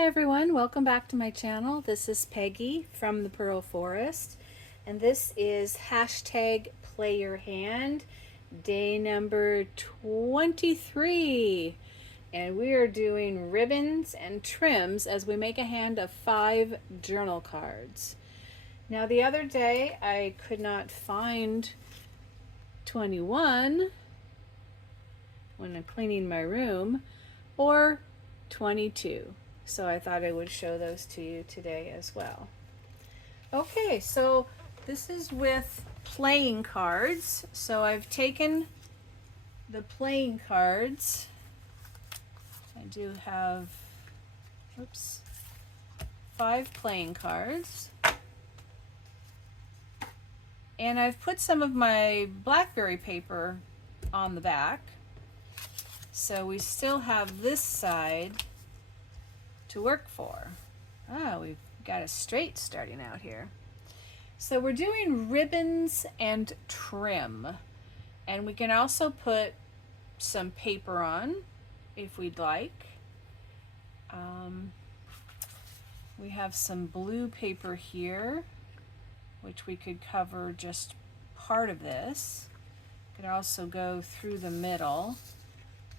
Hi everyone, welcome back to my channel. This is Peggy from the Pearl Forest, and this is hashtag Play Your Hand, day number 23. And we are doing ribbons and trims as we make a hand of 5 journal cards. Now the other day I could not find 21 when I'm cleaning my room, or 22. So I thought I would show those to you today as well. Okay, so this is with playing cards. So I've taken the playing cards. I do have, 5 playing cards. And I've put some of my blackberry paper on the back. So we still have this side to work for. We've got a straight starting out here. So we're doing ribbons and trim, and we can also put some paper on if we'd like. We have some blue paper here, which we could cover just part of this. Could also go through the middle.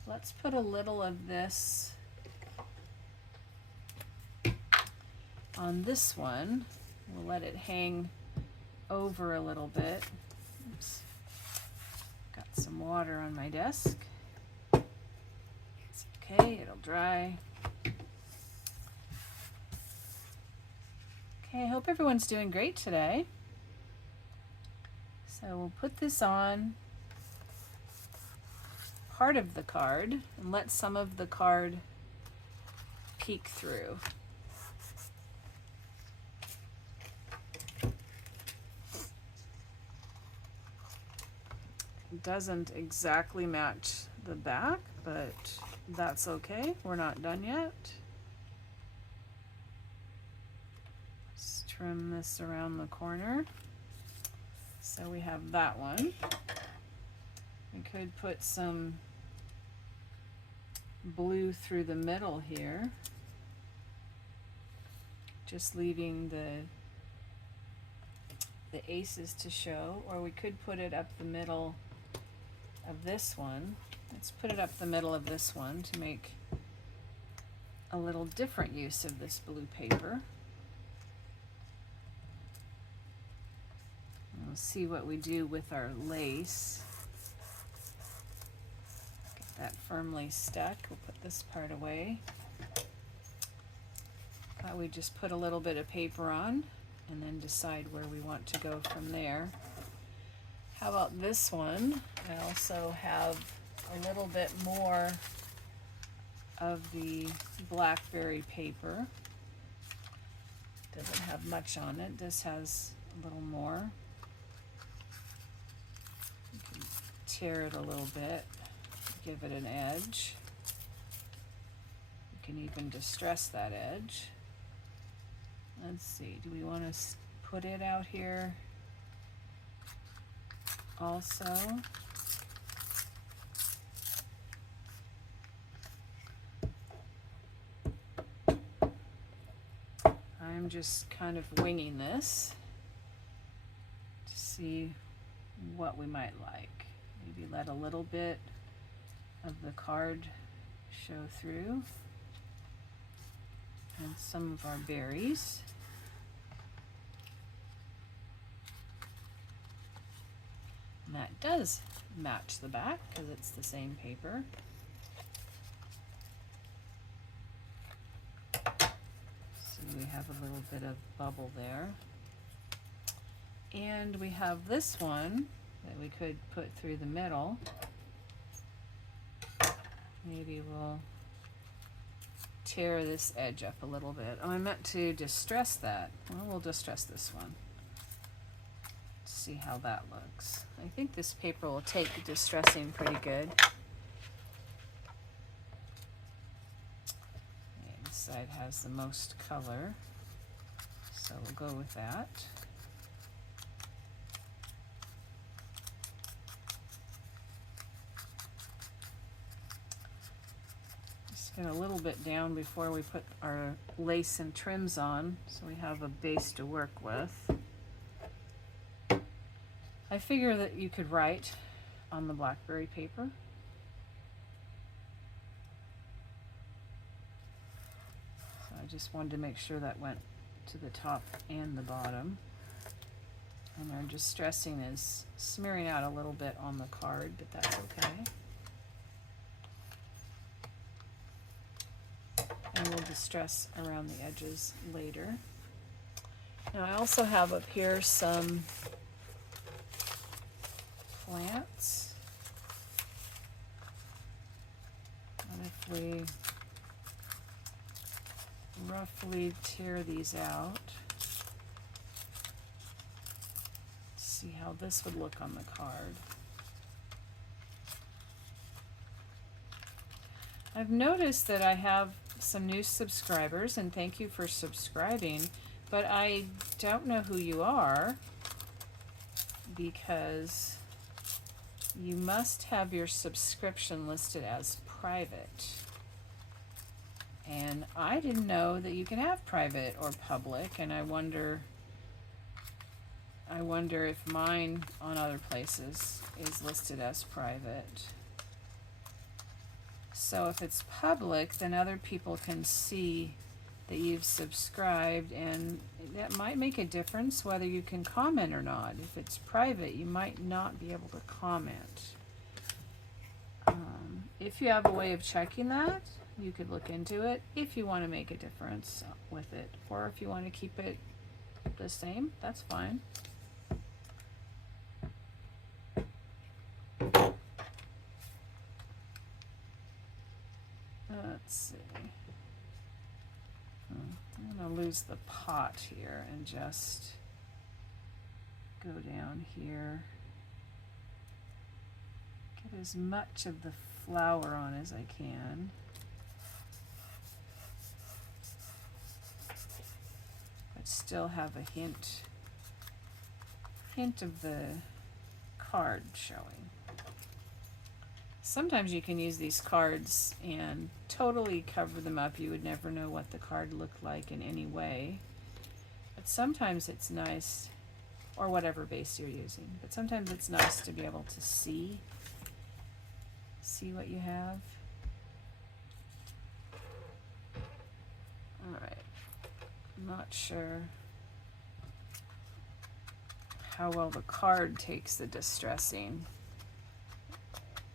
Let's put a little of this on this one. We'll let it hang over a little bit. Oops. Got some water on my desk. It's okay, it'll dry. Okay, I hope everyone's doing great today. So we'll put this on part of the card and let some of the card peek through. It doesn't exactly match the back, but that's okay. We're not done yet. Let's trim this around the corner. So we have that one. We could put some blue through the middle here, just leaving the aces to show, or we could put it up the middle of this one. Let's put it up the middle of this one to make a little different use of this blue paper. We'll see what we do with our lace. Get that firmly stuck. We'll put this part away. We just put a little bit of paper on and then decide where we want to go from there. How about this one? I also have a little bit more of the blackberry paper. Doesn't have much on it. This has a little more. You can tear it a little bit, give it an edge. You can even distress that edge. Let's see, do we want to put it out here also? I'm just kind of winging this to see what we might like. Maybe let a little bit of the card show through, and some of our berries. And that does match the back because it's the same paper. So we have a little bit of bubble there. And we have this one that we could put through the middle. Maybe we'll tear this edge up a little bit. Oh, I meant to distress that. Well, we'll distress this one. See how that looks. I think this paper will take distressing pretty good. And this side has the most color, so we'll go with that. Just get a little bit down before we put our lace and trims on, so we have a base to work with. I figure that you could write on the blackberry paper. So I just wanted to make sure that went to the top and the bottom. And our distressing is smearing out a little bit on the card, but that's okay. And we'll distress around the edges later. Now I also have up here some plants. And if we roughly tear these out, see how this would look on the card. I've noticed that I have some new subscribers, and thank you for subscribing, but I don't know who you are because you must have your subscription listed as private. And I didn't know that you can have private or public, and I wonder if mine on other places is listed as private. So if it's public, then other people can see that you've subscribed, and that might make a difference whether you can comment or not. If it's private, you might not be able to comment. If you have a way of checking that, you could look into it if you want to make a difference with it, or if you want to keep it the same, that's fine. Let's see. I'm going to lose the pot here and just go down here. Get as much of the flower on as I can. But still have a hint of the card showing. Sometimes you can use these cards and totally cover them up. You would never know what the card looked like in any way. But sometimes it's nice, or whatever base you're using, but sometimes it's nice to be able to see what you have. All right, I'm not sure how well the card takes the distressing.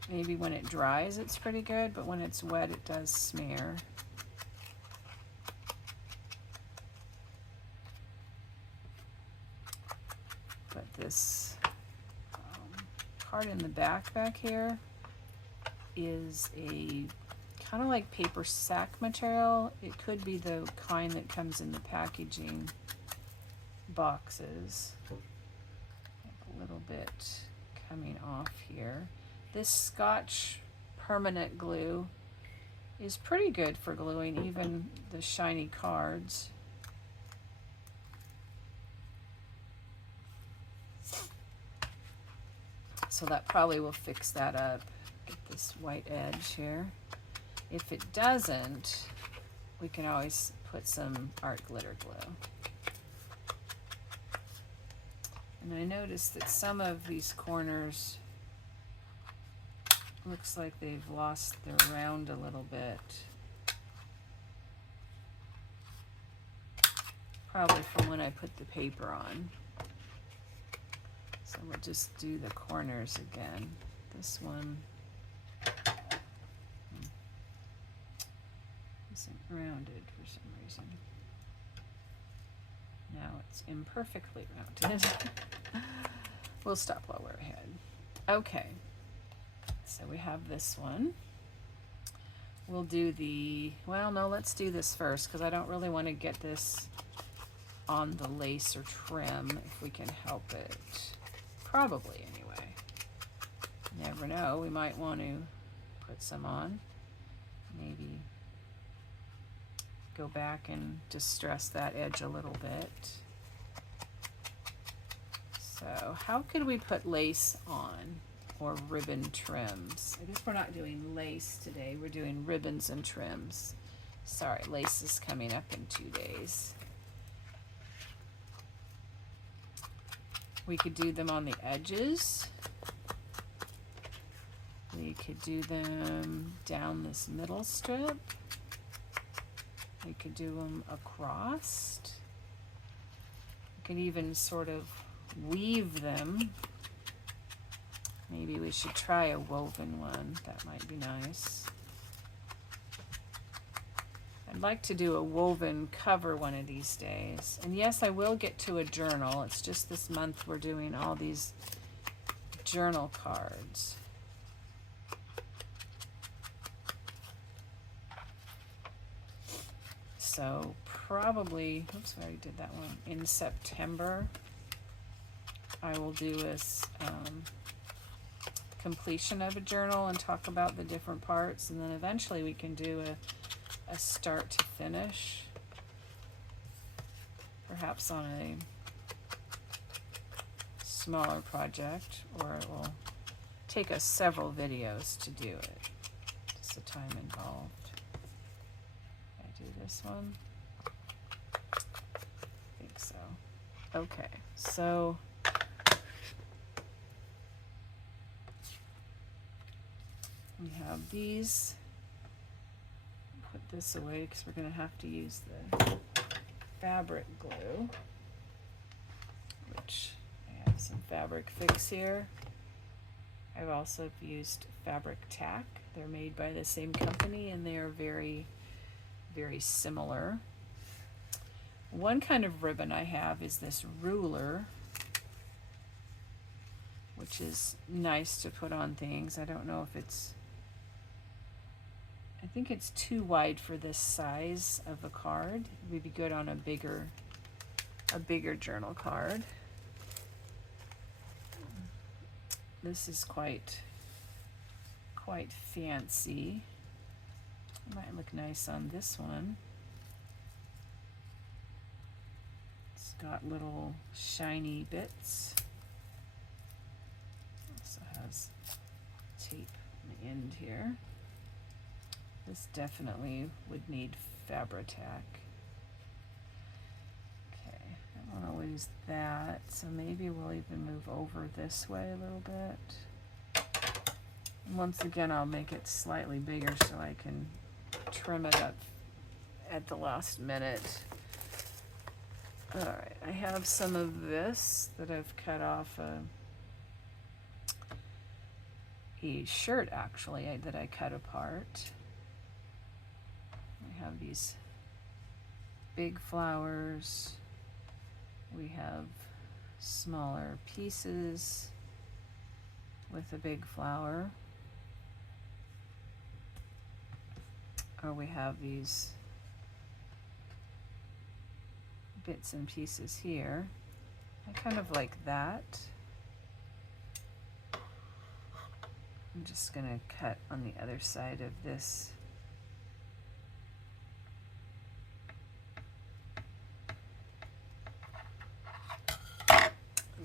Maybe when it dries it's pretty good, but when it's wet it does smear. But this card in the back here is a kind of like paper sack material. It could be the kind that comes in the packaging boxes. A little bit coming off here. This Scotch permanent glue is pretty good for gluing even the shiny cards. So that probably will fix that up. Get this white edge here. If it doesn't, we can always put some art glitter glue. And I noticed that some of these corners looks like they've lost their round a little bit. Probably from when I put the paper on. So we'll just do the corners again. This one isn't rounded for some reason. Now it's imperfectly rounded. We'll stop while we're ahead. Okay, so we have this one. We'll do the, well, no, let's do this first because I don't really want to get this on the lace or trim if we can help it. Probably anyway. Never know, we might want to put some on. Maybe go back and distress that edge a little bit. So how could we put lace on? or ribbon trims. I guess we're not doing lace today. We're doing ribbons and trims. Sorry, lace is coming up in 2 days. We could do them on the edges. We could do them down this middle strip. We could do them across. We could even sort of weave them. Maybe we should try a woven one. That might be nice. I'd like to do a woven cover one of these days. And yes, I will get to a journal. It's just this month we're doing all these journal cards. So probably, oops, I already did that one. In September, I will do this completion of a journal and talk about the different parts, and then eventually we can do a start to finish, perhaps on a smaller project, or it will take us several videos to do it. Just the time involved. I do this one? I think so. Okay, so we have these. Put this away because we're going to have to use the fabric glue, which I have some Fabric Fix here. I've also used Fabric Tack. They're made by the same company and they are very, very similar. One kind of ribbon I have is this ruler, which is nice to put on things. I don't know if it's, I think it's too wide for this size of a card. It would be good on a bigger journal card. This is quite fancy. It might look nice on this one. It's got little shiny bits. Also has tape on the end here. This definitely would need Fabri-Tac. Okay, I don't want to lose that, so maybe we'll even move over this way a little bit. And once again, I'll make it slightly bigger so I can trim it up at the last minute. Alright, I have some of this that I've cut off a shirt actually that I cut apart. We have these big flowers. We have smaller pieces with a big flower. Or we have these bits and pieces here. I kind of like that. I'm just gonna cut on the other side of this.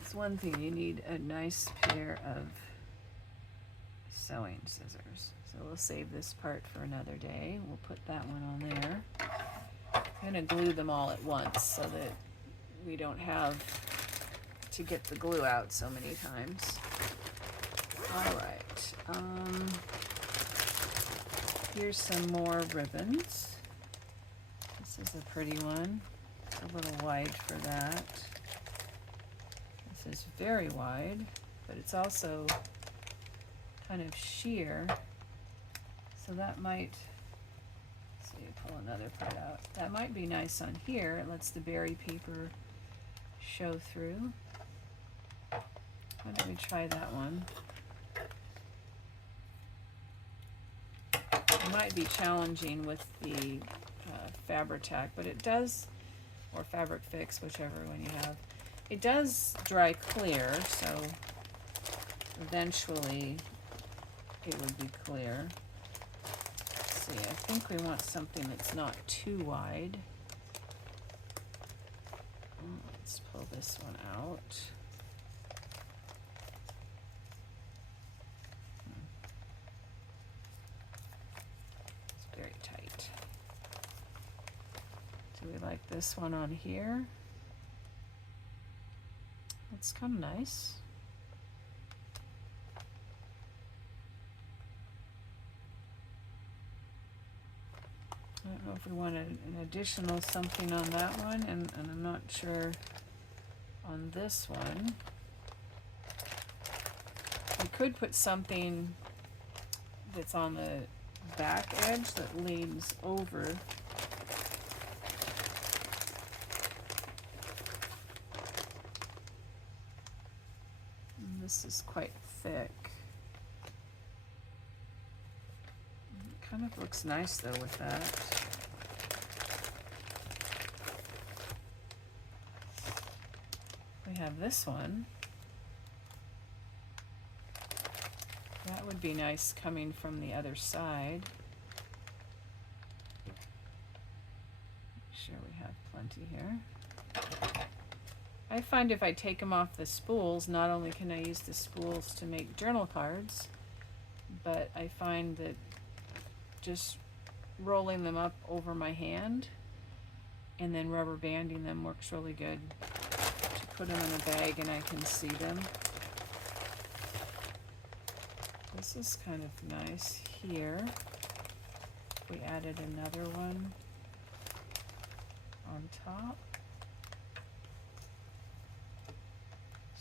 It's one thing, you need a nice pair of sewing scissors. So we'll save this part for another day. We'll put that one on there. I'm going to glue them all at once so that we don't have to get the glue out so many times. Alright, here's some more ribbons. This is a pretty one. It's a little wide for that. This is very wide, but it's also kind of sheer. So that might, let's see, pull another part out. That might be nice on here. It lets the berry paper show through. Why don't we try that one? It might be challenging with the Fabri-Tac, but it does, or Fabric Fix, whichever one you have. It does dry clear, so eventually it would be clear. Let's see, I think we want something that's not too wide. Let's pull this one out. like this one on here. It's kind of nice. I don't know if we want an additional something on that one, and I'm not sure on this one. We could put something that's on the back edge that leans over. And this is quite thick. It kind of looks nice though with that. We have this one. That would be nice coming from the other side. Make sure we have plenty here. I find if I take them off the spools, not only can I use the spools to make journal cards, but I find that just rolling them up over my hand and then rubber banding them works really good. To put them in a bag and I can see them. This is kind of nice here. We added another one on top.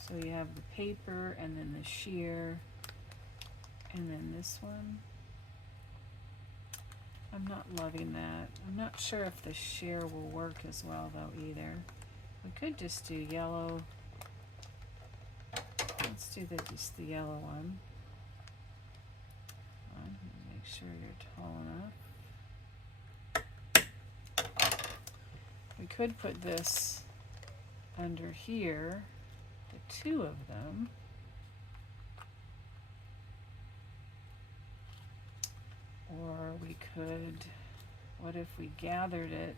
So you have the paper and then the sheer and then this one. I'm not loving that. I'm not sure if the sheer will work as well though either. We could just do yellow. Let's do just the yellow one. Make sure you're tall enough. We could put this under here, the two of them. Or we could, what if we gathered it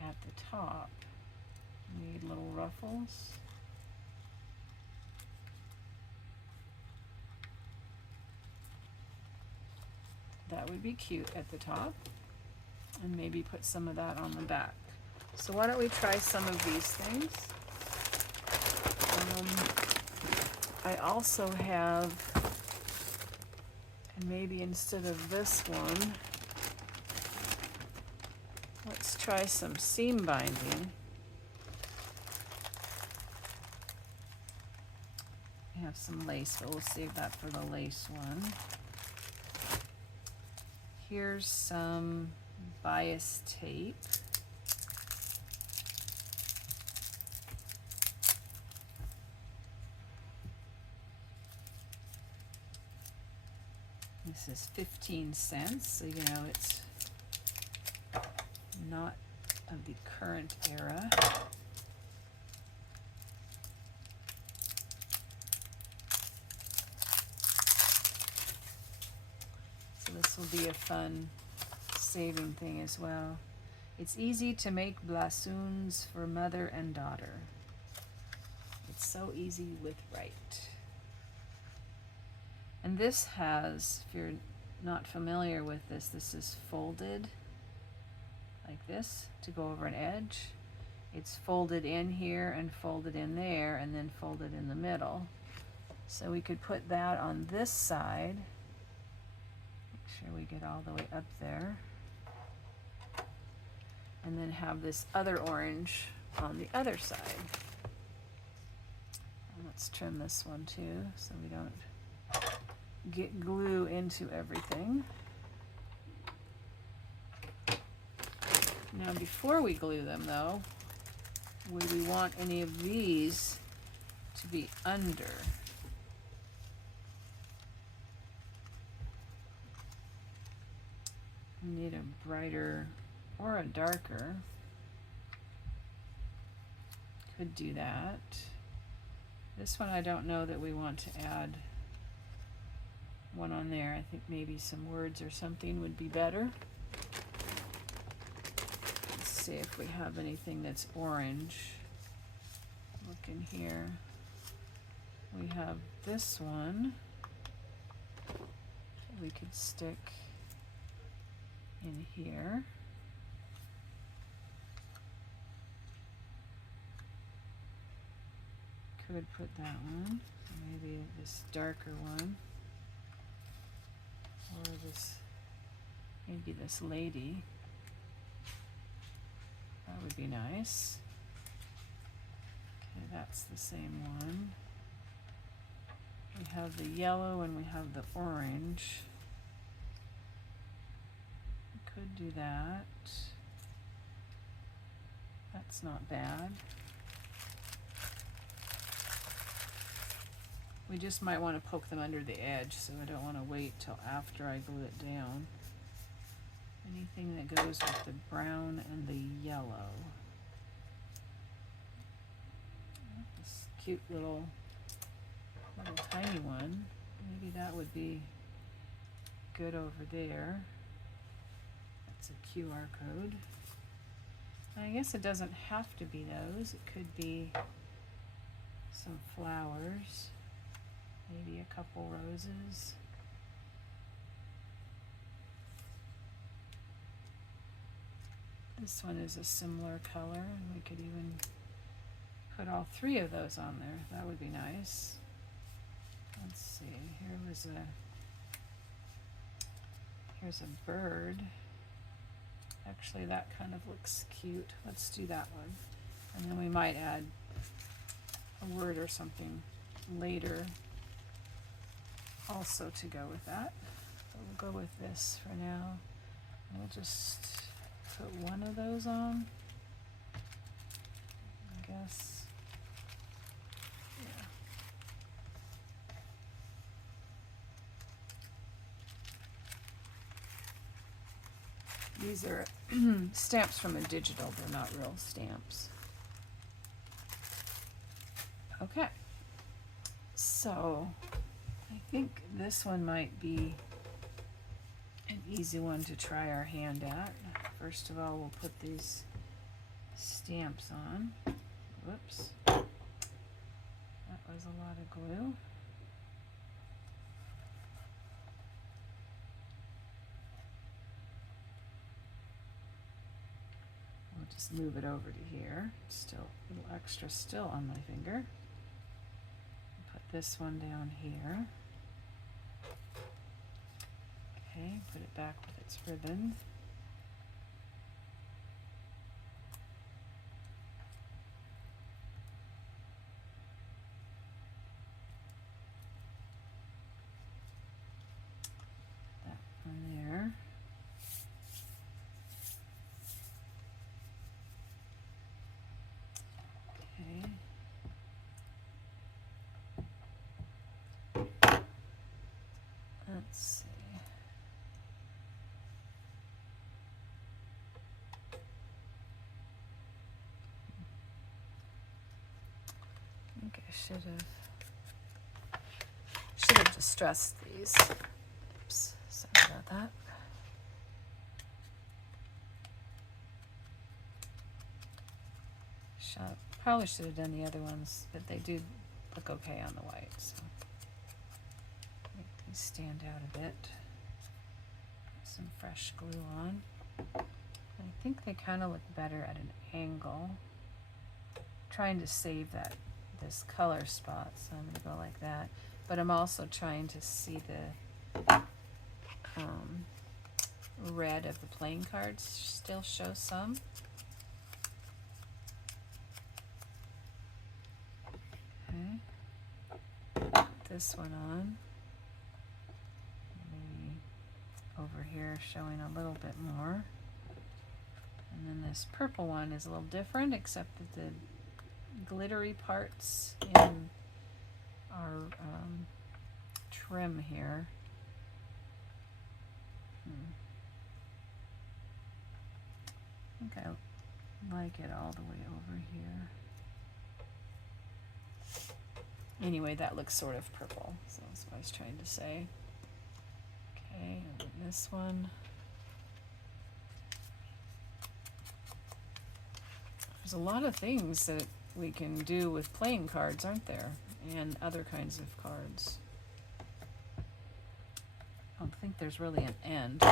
at the top? Need little ruffles. That would be cute at the top. And maybe put some of that on the back. So why don't we try some of these things? I also have, and maybe instead of this one, let's try some seam binding. I have some lace, but we'll save that for the lace one. Here's some bias tape. This is 15 cents, so you know it's not of the current era. So this will be a fun saving thing as well. It's easy to make blasoons for mother and daughter. It's so easy with right. And this has, if you're not familiar with this, this is folded like this to go over an edge. It's folded in here and folded in there and then folded in the middle. So we could put that on this side. Make sure we get all the way up there. And then have this other orange on the other side. And let's trim this one too so we don't get glue into everything. Now before we glue them though, would we want any of these to be under? We need a brighter or a darker. Could do that. This one I don't know that we want to add one on there. I think maybe some words or something would be better. Let's see if we have anything that's orange. Look in here. We have this one that we could stick in here. could put that one, maybe this darker one, or this, maybe this lady. That would be nice. Okay, that's the same one. We have the yellow and we have the orange. We could do that. That's not bad. We just might want to poke them under the edge, so I don't want to wait till after I glue it down. Anything that goes with the brown and the yellow. This cute little tiny one. Maybe that would be good over there. That's a QR code. I guess it doesn't have to be those. It could be some flowers. Maybe a couple roses. This one is a similar color, and we could even put all three of those on there. That would be nice. Let's see, here's a bird. Actually, that kind of looks cute. Let's do that one. And then we might add a word or something later also to go with that. But we'll go with this for now. We'll just put one of those on, I guess. Yeah. These are stamps from a digital, they're not real stamps. Okay, so I think this one might be an easy one to try our hand at. First of all, we'll put these stamps on. Whoops. That was a lot of glue. We'll just move it over to here. Still a little extra still on my finger. Put this one down here. Okay, put it back with its ribbon. That one there. Okay. Let's see. I think I should have distressed these. Oops, sorry about that. Probably should have done the other ones, but they do look okay on the white, so make these stand out a bit. Put some fresh glue on. I think they kind of look better at an angle. I'm trying to save this color spot, so I'm going to go like that. But I'm also trying to see the red of the playing cards still show some. Okay. Put this one on. Maybe over here showing a little bit more. And then this purple one is a little different, except that the glittery parts in our trim here. I think I like it all the way over here. Anyway, that looks sort of purple, so that's what I was trying to say. Okay, and then this one. There's a lot of things that we can do with playing cards, aren't there? And other kinds of cards. I don't think there's really an end.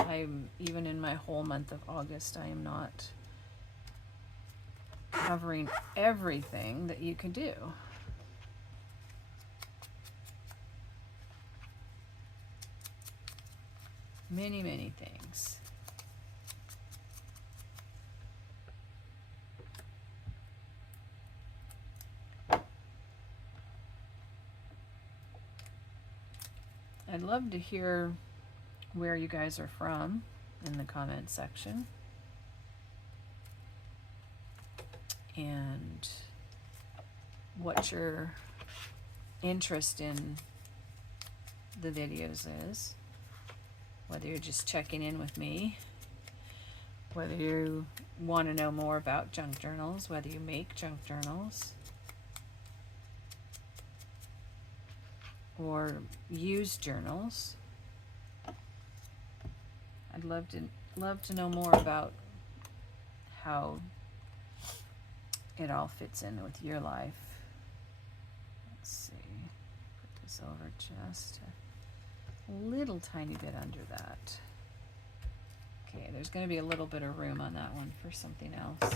Even in my whole month of August, I am not covering everything that you can do. Many, many things. I'd love to hear where you guys are from in the comment section. And what your interest in the videos is. Whether you're just checking in with me, whether you want to know more about junk journals, whether you make junk journals, or use journals. I'd love to know more about how it all fits in with your life. Let's see. Put this over just a little tiny bit under that. Okay, there's going to be a little bit of room on that one for something else.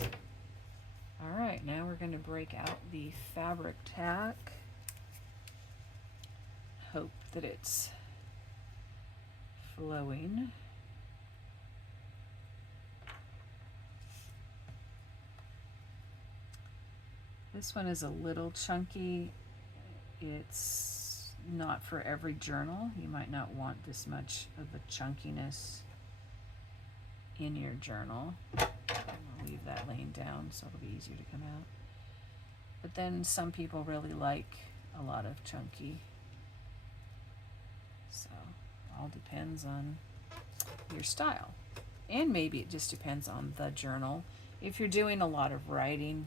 All right, now we're going to break out the fabric tack. Hope that it's flowing. This one is a little chunky. It's not for every journal. You might not want this much of a chunkiness in your journal. I'll leave that laying down so it'll be easier to come out. But then some people really like a lot of chunky. So all depends on your style. And maybe it just depends on the journal. If you're doing a lot of writing,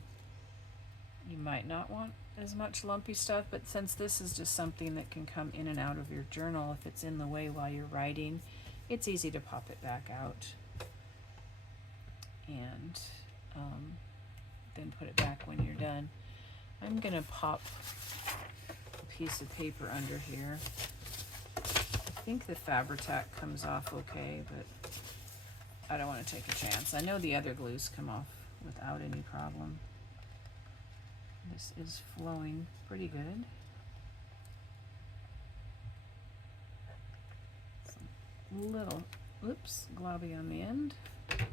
you might not want as much lumpy stuff, but since this is just something that can come in and out of your journal, if it's in the way while you're writing, it's easy to pop it back out and then put it back when you're done. I'm gonna pop a piece of paper under here. I think the Fabri-Tac comes off okay, but I don't want to take a chance. I know the other glues come off without any problem. This is flowing pretty good. Some little, oops, globby on the end. Okay.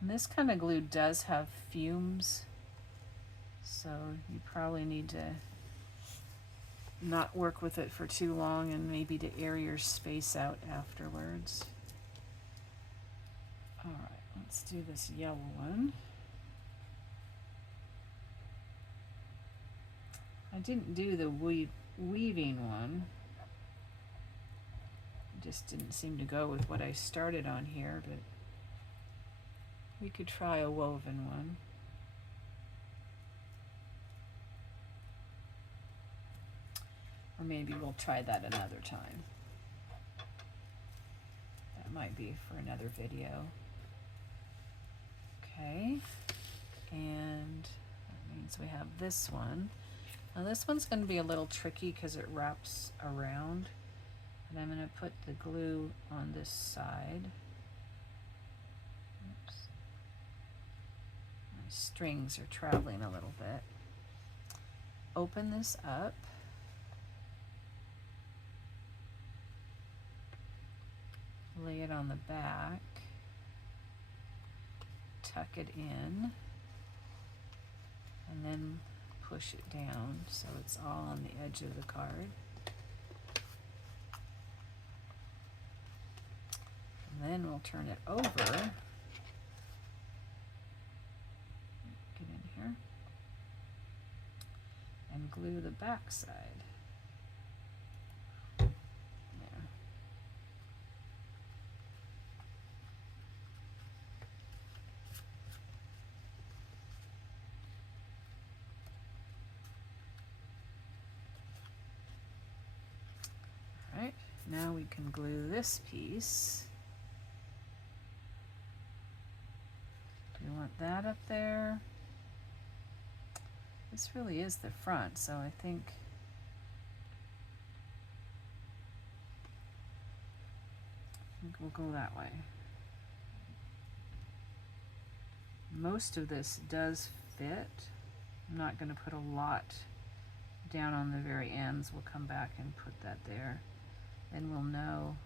And this kind of glue does have fumes, so you probably need to not work with it for too long and maybe to air your space out afterwards. All right, let's do this yellow one. I didn't do the weaving one. It just didn't seem to go with what I started on here, but we could try a woven one. Or maybe we'll try that another time. That might be for another video. Okay, and that means we have this one. Now this one's going to be a little tricky because it wraps around. And I'm going to put the glue on this side. Oops. My strings are traveling a little bit. Open this up. Lay it on the back. Tuck it in. And then push it down so it's all on the edge of the card. And then we'll turn it over. Get in here. And glue the back side. There. All right, now we can glue this piece. We want that up there. This really is the front, so I think we'll go that way. Most of this does fit. I'm not going to put a lot down on the very ends. We'll come back and put that there. then we'll know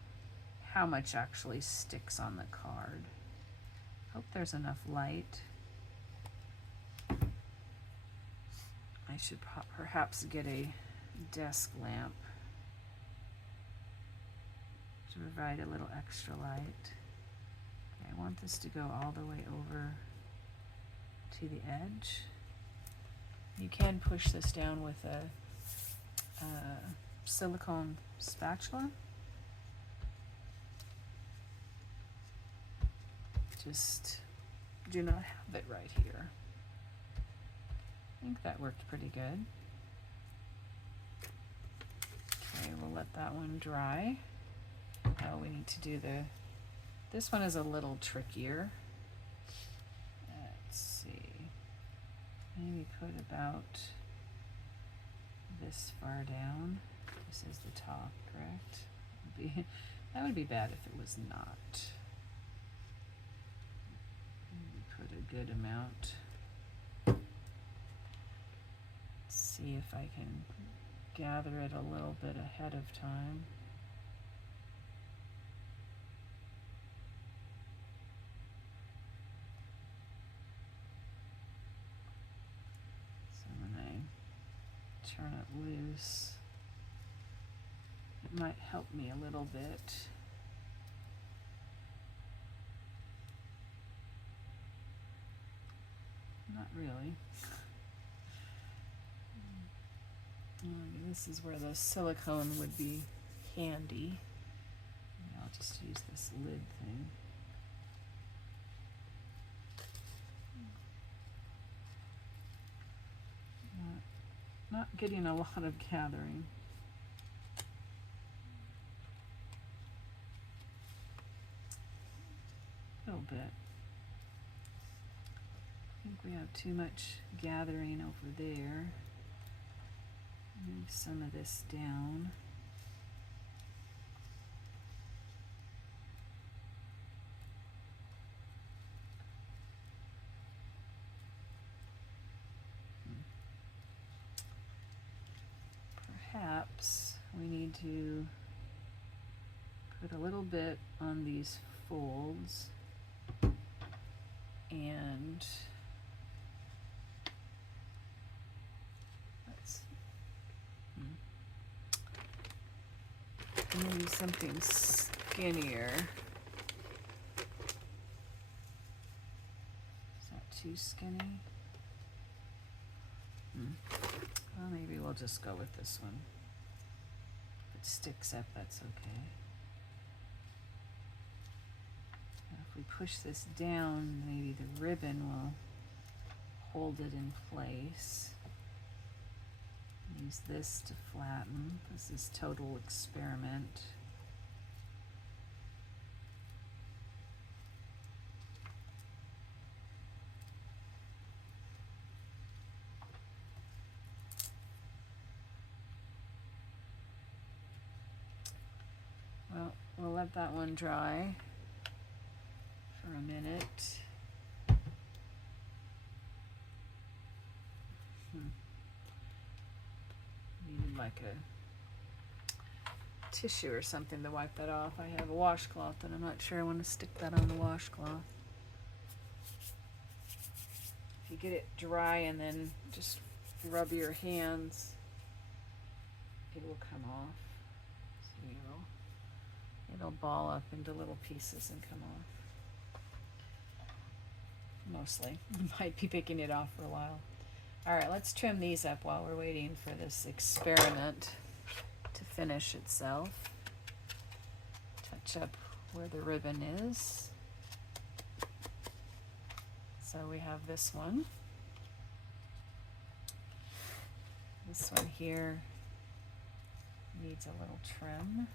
how much actually sticks on the card. Hope there's enough light. I should perhaps get a desk lamp to provide a little extra light. Okay, I want this to go all the way over to the edge. You can push this down with a silicone spatula. Just do not have it right here. I think that worked pretty good. Okay, we'll let that one dry. Now we need to do this one is a little trickier. Let's see. Maybe put about this far down. This is the top, correct? That would be bad if it was not. Maybe put a good amount. See if I can gather it a little bit ahead of time. So when I turn it loose, it might help me a little bit. Not really. This is where the silicone would be handy. I'll just use this lid thing. Not getting a lot of gathering. A little bit. I think we have too much gathering over there. Move some of this down. Perhaps we need to put a little bit on these folds and maybe something skinnier. Is that too skinny? Well, maybe we'll just go with this one. If it sticks up, that's okay. Now if we push this down, maybe the ribbon will hold it in place. Use this to flatten. This is total experiment. Well, we'll let that one dry for a minute. Need like a tissue or something to wipe that off. I have a washcloth and I'm not sure I want to stick that on the washcloth. If you get it dry and then just rub your hands, it will come off. So it'll ball up into little pieces and come off. Mostly. Might be picking it off for a while. Alright, let's trim these up while we're waiting for this experiment to finish itself. Touch up where the ribbon is. So we have this one. This one here needs a little trim.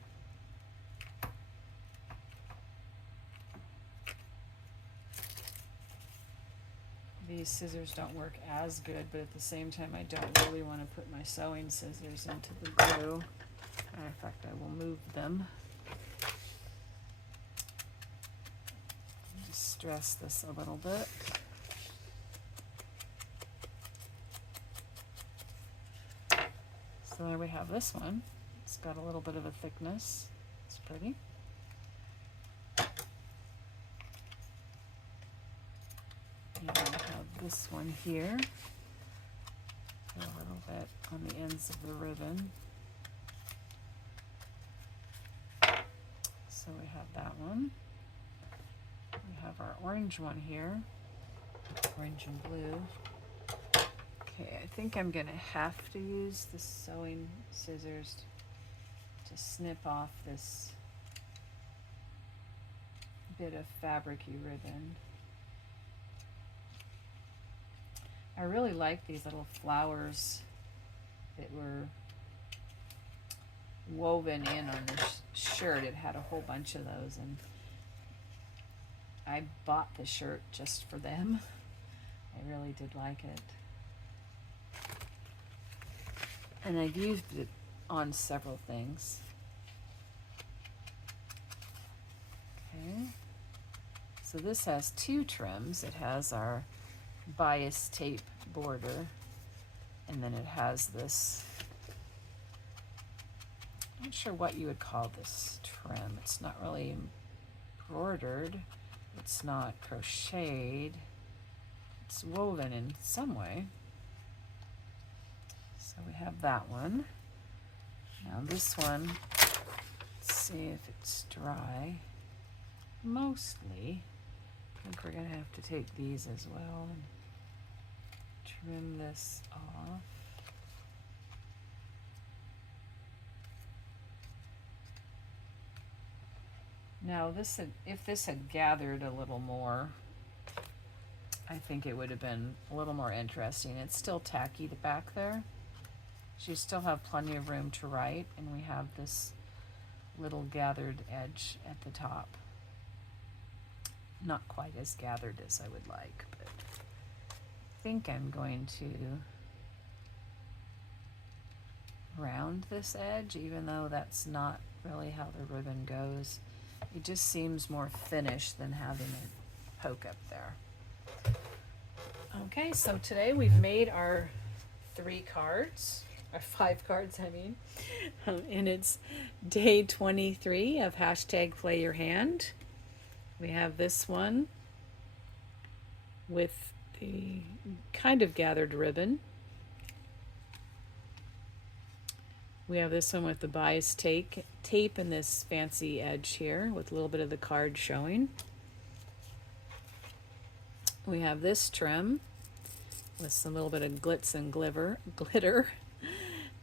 These scissors don't work as good, but at the same time I don't really want to put my sewing scissors into the glue. In fact, I will move them. Just stress this a little bit. So there we have this one. It's got a little bit of a thickness. pretty. And I have this one here. A little bit on the ends of the ribbon. So we have that one. We have our orange one here. Orange and blue. Okay, I think I'm gonna have to use the sewing scissors to snip off this bit of fabricy ribbon. I really like these little flowers that were woven in on this shirt. It had a whole bunch of those, and I bought the shirt just for them. I really did like it. And I've used it on several things. Okay. So this has two trims. It has our bias tape border, and then it has this, I'm not sure what you would call this trim. It's not really embroidered. It's not crocheted. It's woven in some way. So we have that one. Now this one, let's see if it's dry. Mostly. I think we're gonna have to take these as well and trim this off. Now this had, if this had gathered a little more, I think it would have been a little more interesting. It's still tacky back there. So you still have plenty of room to write, and we have this little gathered edge at the top. Not quite as gathered as I would like, but I think I'm going to round this edge, even though that's not really how the ribbon goes. It just seems more finished than having it poke up there. Okay, so today we've made our 3 cards, or 5 cards, I mean, and it's day 23 of #Play Your Hand. We have this one with the kind of gathered ribbon. We have this one with the bias tape and this fancy edge here with a little bit of the card showing. We have this trim with some little bit of glitz and glitter,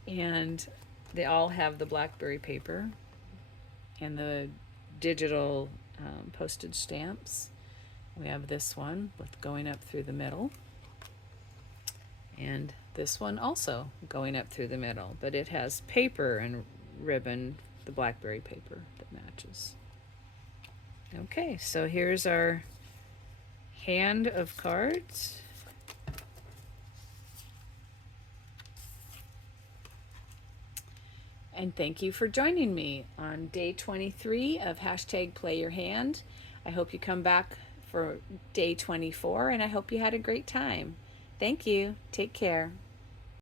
and they all have the BlackBerry paper and the digital postage stamps. We have this one with going up through the middle, and this one also going up through the middle, but it has paper and ribbon, the BlackBerry paper that matches. Okay, so here's our hand of cards. And thank you for joining me on day 23 of #Play Your Hand. I hope you come back for day 24, and I hope you had a great time. Thank you. Take care.